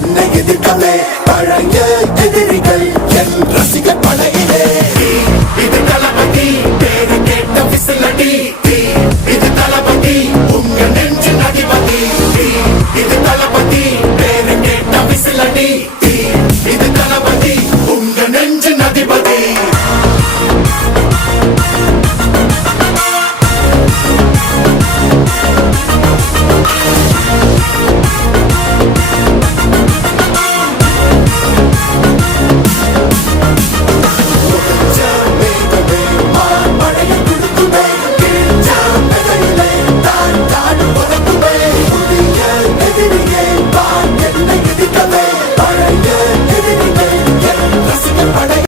என்னை எதிர்க்கவே பழைய எதிரிகள் என் ரசிகர் படையிலே. இது தளபதி பேரு கேட்ட விசிலடி, இது தளபதி உங்க நெஞ்சின் அதிபதி. இது தளபதி பேரு கேட்ட விசிலடி, இது தளபதி உங்க நெஞ்சின் அதிபதி.